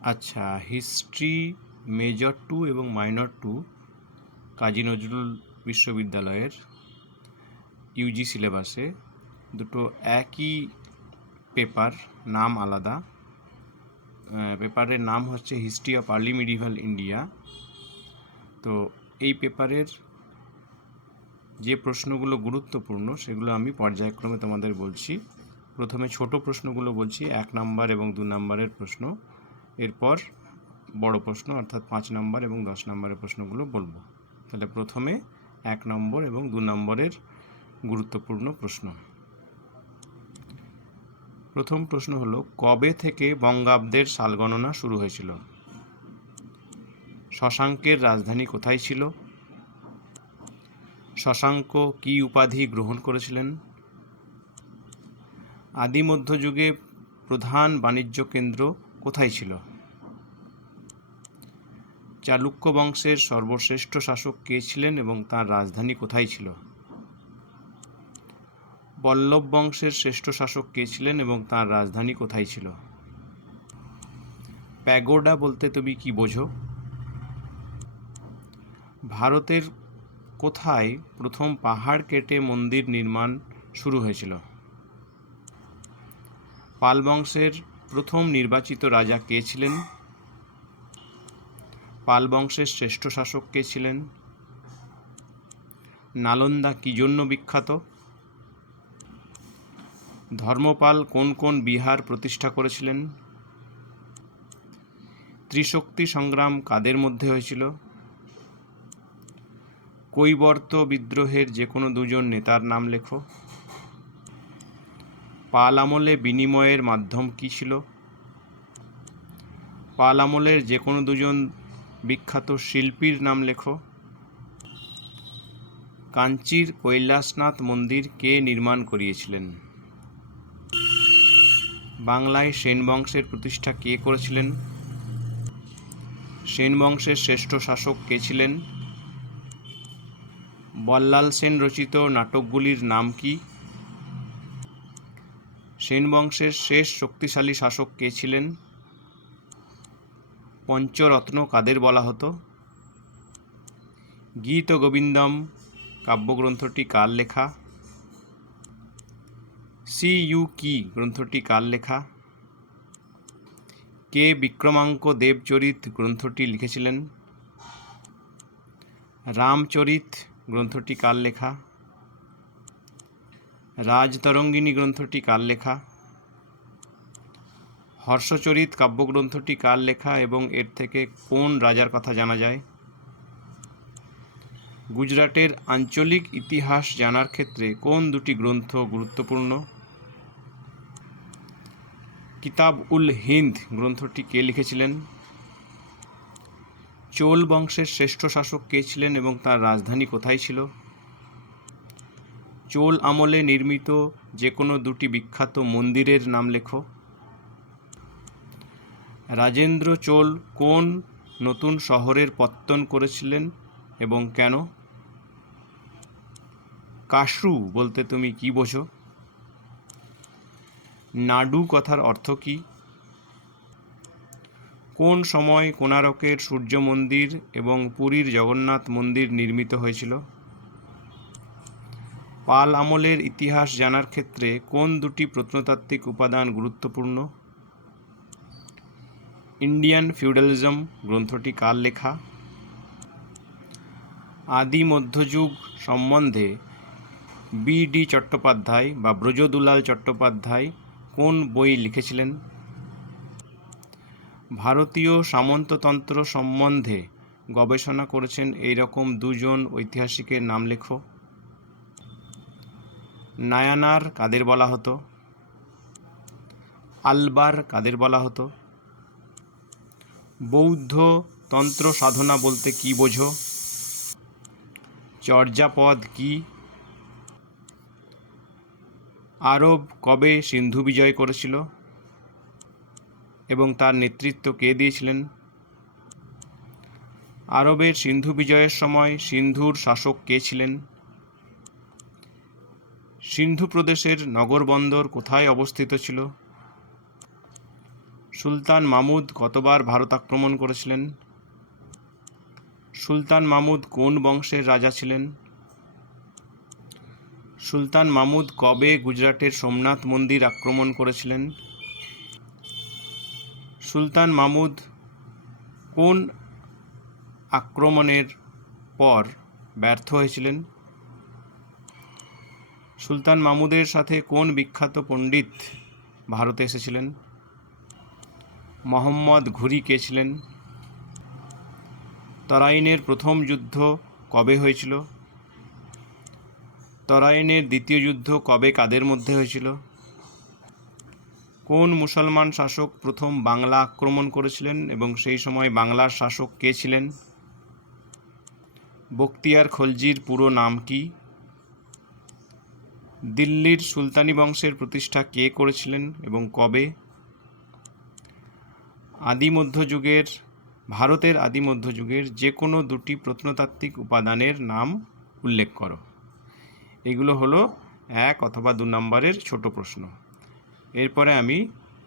আচ্ছা, history major 2 এবং minor 2 Kazi Nazrul বিশ্ববিদ্যালয়ের ইউজি সিলেবাসে দুটো একই পেপার, নাম আলাদা। পেপারের নাম হচ্ছে history of early medieval India. তো এই পেপারের যে প্রশ্নগুলো গুরুত্বপূর্ণ সেগুলো আমি পর্যায়ক্রমে তোমাদের বলছি। প্রথমে ছোট প্রশ্নগুলো বলছি, 1 নম্বর এবং 2 নম্বরের প্রশ্ন। এরপর বড় প্রশ্ন অর্থাৎ 5 নম্বর এবং 10 নম্বরের প্রশ্নগুলো বলবো। তাহলে প্রথমে 1 নম্বর এবং 2 নম্বরের গুরুত্বপূর্ণ প্রশ্ন। প্রথম প্রশ্ন হলো, কবে থেকে বঙ্গাব্দের সাল গণনা শুরু হয়েছিল? শশাঙ্কের রাজধানী কোথায় ছিল? শশাঙ্ক কী উপাধি গ্রহণ করেছিলেন? আদি মধ্যযুগে প্রধান বাণিজ্য কেন্দ্র কোথায় ছিল? চালুক্য বংশের সর্বশ্রেষ্ঠ শাসক কে ছিলেন এবং তার রাজধানী কোথায় ছিল? পল্লব বংশের শ্রেষ্ঠ শাসক কে ছিলেন এবং তার রাজধানী কোথায় ছিল? প্যাগোডা বলতে তুমি কি বোঝো? ভারতের কোথায় প্রথম পাহাড় কেটে মন্দির নির্মাণ শুরু হয়েছিল? পাল বংশের প্রথম নির্বাচিত রাজা কে ছিলেন? পাল বংশের শ্রেষ্ঠ শাসক কে ছিলেন? নালন্দা কি জন্য বিখ্যাত? ধর্মপাল কোন কোন বিহার প্রতিষ্ঠা করেছিলেন? ত্রিশক্তি সংগ্রাম কাদের মধ্যে হয়েছিল? কৈবর্ত বিদ্রোহের যে কোনো দুজন নেতার নাম লেখো। পাল আমলে বিনিময়ের মাধ্যম কী ছিল? পাল আমলের যে কোনো দুজন বিখ্যাত শিল্পীর নাম লেখো। কাঞ্চির কৈলাসনাথ মন্দির কে নির্মাণ করিয়েছিলেন? বাংলায় সেন বংশের প্রতিষ্ঠা কে করেছিলেন? সেন বংশের শ্রেষ্ঠ শাসক কে ছিলেন? বল্লাল সেন রচিত নাটকগুলির নাম কি? সেন বংশের শেষ শক্তিশালী শাসক কে ছিলেন? পঞ্চরত্ন কাদের বলা হতো? গীত গোবিন্দম কাব্যগ্রন্থটি কার লেখা? কি গ্রন্থটি কার লেখা? কে বিক্রমাঙ্ক দেবচরিত গ্রন্থটি লিখেছিলেন? রামচরিত গ্রন্থটি কার লেখা? রাজতরঙ্গিনী গ্রন্থটি কার লেখা? হর্ষচরিত কাব্যগ্রন্থটি কার লেখা এবং এর থেকে কোন রাজার কথা জানা যায়? গুজরাটের আঞ্চলিক ইতিহাস জানার ক্ষেত্রে কোন দুটি গ্রন্থ গুরুত্বপূর্ণ? কিতাব উল হিন্দ গ্রন্থটি কে লিখেছিলেন? চোল বংশের শ্রেষ্ঠ শাসক কে ছিলেন এবং তার রাজধানী কোথায় ছিল? চোল আমলে নির্মিত যে কোনো দুটি বিখ্যাত মন্দিরের নাম লেখো। রাজেন্দ্র চোল কোন নতুন শহরের পত্তন করেছিলেন এবং কেন? কাশরু বলতে তুমি কি বোঝো? নাডু কথার অর্থ কী? কোন সময় কোণারকের সূর্য মন্দির এবং পুরীর জগন্নাথ মন্দির নির্মিত হয়েছিল? পাল আমলের ইতিহাস জানার ক্ষেত্রে কোন দুটি প্রত্নতাত্ত্বিক উপাদান গুরুত্বপূর্ণ? ইন্ডিয়ান ফিউডালিজম গ্রন্থটি কার লেখা? আদি মধ্যযুগ সম্বন্ধে বি.ডি. চট্টোপাধ্যায় বা ব্রজদুলাল চট্টোপাধ্যায় কোন বই লিখেছিলেন? ভারতীয় সামন্ততন্ত্র সম্বন্ধে গবেষণা করেছেন এইরকম দুজন ঐতিহাসিকের নাম লেখো। নায়ানার কাদের বলা হতো? আলবার কাদের বলা হতো? বৌদ্ধ তন্ত্র সাধনা বলতে কি বোঝো? চর্যাপদ কি? আরব কবে সিন্ধু বিজয় করেছিল এবং তার নেতৃত্ব কে দিয়েছিলেন? আরবের সিন্ধু বিজয়ের সময় সিন্ধুর শাসক কে ছিলেন? সিন্ধু প্রদেশের নগরবন্দর কোথায় অবস্থিত ছিল? সুলতান মাহমুদ কতবার ভারত আক্রমণ করেছিলেন? সুলতান মাহমুদ কোন বংশের রাজা ছিলেন? সুলতান মাহমুদ কবে গুজরাটের সোমনাথ মন্দির আক্রমণ করেছিলেন? সুলতান মাহমুদ কোন আক্রমণের পর ব্যর্থ হয়েছিলেন? সুলতান মাহমুদের সাথে কোন বিখ্যাত পণ্ডিত ভারতে এসেছিলেন? মোহাম্মদ ঘুরি কে ছিলেন? তরাইনের প্রথম যুদ্ধ কবে হয়েছিল? তরাইনের দ্বিতীয় যুদ্ধ কবে কাদের মধ্যে হয়েছিল? কোন মুসলমান শাসক প্রথম বাংলা আক্রমণ করেছিলেন এবং সেই সময় বাংলার শাসক কে ছিলেন? বখতিয়ার খলজির পুরো নাম কি? দিল্লির সুলতানি বংশের প্রতিষ্ঠা কে করেছিলেন এবং কবে? ভারতের আদি মধ্যযুগের যে কোনো দুটি প্রত্নতাত্ত্বিক উপাদানের নাম উল্লেখ করো। এগুলো হলো 1 অথবা 2 নম্বরের ছোট প্রশ্ন। এরপরে আমি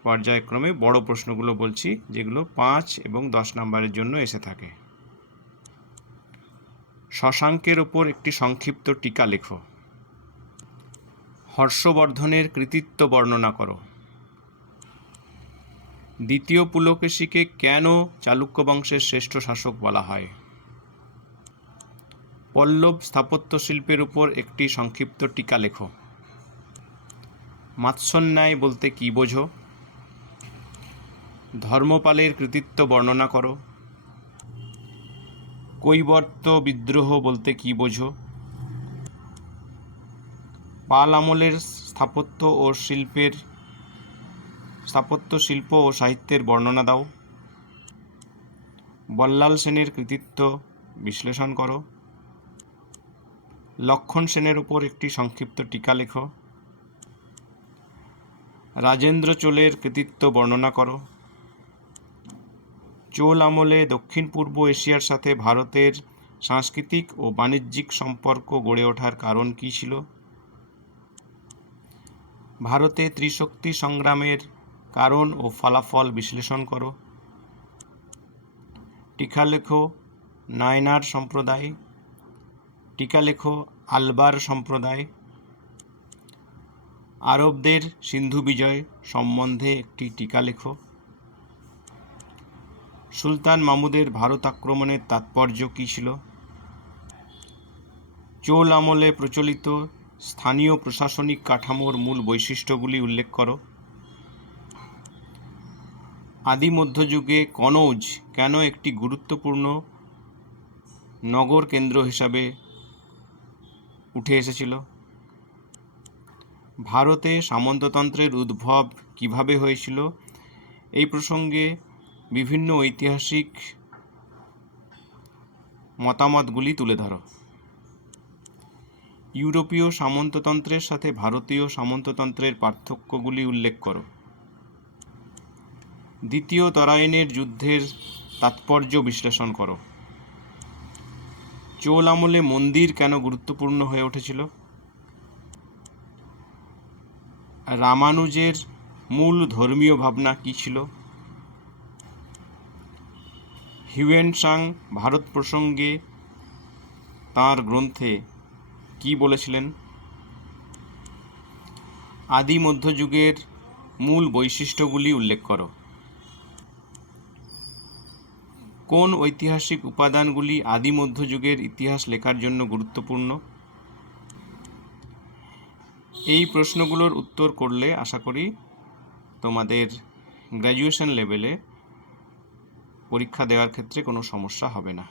পর্যায়ক্রমে বড় প্রশ্নগুলো বলছি, যেগুলো 5 এবং 10 নম্বরের জন্য এসে থাকে। শশাঙ্কের ওপর একটি সংক্ষিপ্ত টিকা লেখো। হর্ষবর্ধনের কৃতিত্ব বর্ণনা করো। দ্বিতীয় পুলকেশীকে কেন চালুক্য বংশের শ্রেষ্ঠ শাসক বলা হয়? পল্লব স্থাপত্য শিল্পের উপর একটি সংক্ষিপ্ত টিকা লেখো। মাৎস্যন্যায় বলতে কী বোঝো? ধর্মপালের কৃতিত্ব বর্ণনা করো। কৈবর্ত বিদ্রোহ বলতে কী বোঝো? পাল আমলের স্থাপত্য শিল্প ও সাহিত্যের বর্ণনা দাও। বল্লাল সেনের কৃতিত্ব বিশ্লেষণ করো। লক্ষণ সেনের উপর একটি সংক্ষিপ্ত টিকা লেখো। রাজেন্দ্র চোলের কৃতিত্ব বর্ণনা করো। চোল আমলে দক্ষিণ পূর্ব এশিয়ার সাথে ভারতের সাংস্কৃতিক ও বাণিজ্যিক সম্পর্ক গড়ে ওঠার কারণ কী ছিল? ভারতে ত্রিশক্তি সংগ্রামের কারণ ও ফলাফল বিশ্লেষণ করো। টিকা লেখো নায়নার সম্প্রদায়। টিকা লেখো আলবার সম্প্রদায়। আরবদের সিন্ধু বিজয় সম্বন্ধে একটি টিকা লেখো। সুলতান মাহমুদের ভারত আক্রমণের তাৎপর্য কী ছিল? চোল আমলে প্রচলিত স্থানীয় প্রশাসনিক কাঠামোর মূল বৈশিষ্ট্যগুলি উল্লেখ করো। আদি মধ্যযুগে কনৌজ কেন একটি গুরুত্বপূর্ণ নগর কেন্দ্র হিসাবে উঠে এসেছিল? ভারতে সামন্ততন্ত্রের উদ্ভব কিভাবে হয়েছিল? এই প্রসঙ্গে বিভিন্ন ঐতিহাসিক মতামতগুলি তুলে ধরো। ইউরোপীয় সামন্ততন্ত্রের সাথে ভারতীয় সামন্ততন্ত্রের পার্থক্যগুলি উল্লেখ করো। দ্বিতীয় তরাইনের যুদ্ধের তাৎপর্য বিশ্লেষণ করো। চোল আমলে মন্দির কেন গুরুত্বপূর্ণ হয়ে উঠেছিল? রামানুজের মূল ধর্মীয় ভাবনা কী ছিল? হিউয়েন-সাং ভারত প্রসঙ্গে তাঁর গ্রন্থে কি বলেছিলেন? আদি মধ্যযুগের মূল বৈশিষ্ট্যগুলি উল্লেখ করো। কোন ঐতিহাসিক উপাদানগুলি আদি মধ্যযুগের ইতিহাস লেখার জন্য গুরুত্বপূর্ণ? এই প্রশ্নগুলোর উত্তর করলে আশা করি তোমাদের গ্র্যাজুয়েশন লেভেলে পরীক্ষা দেওয়ার ক্ষেত্রে কোনো সমস্যা হবে না।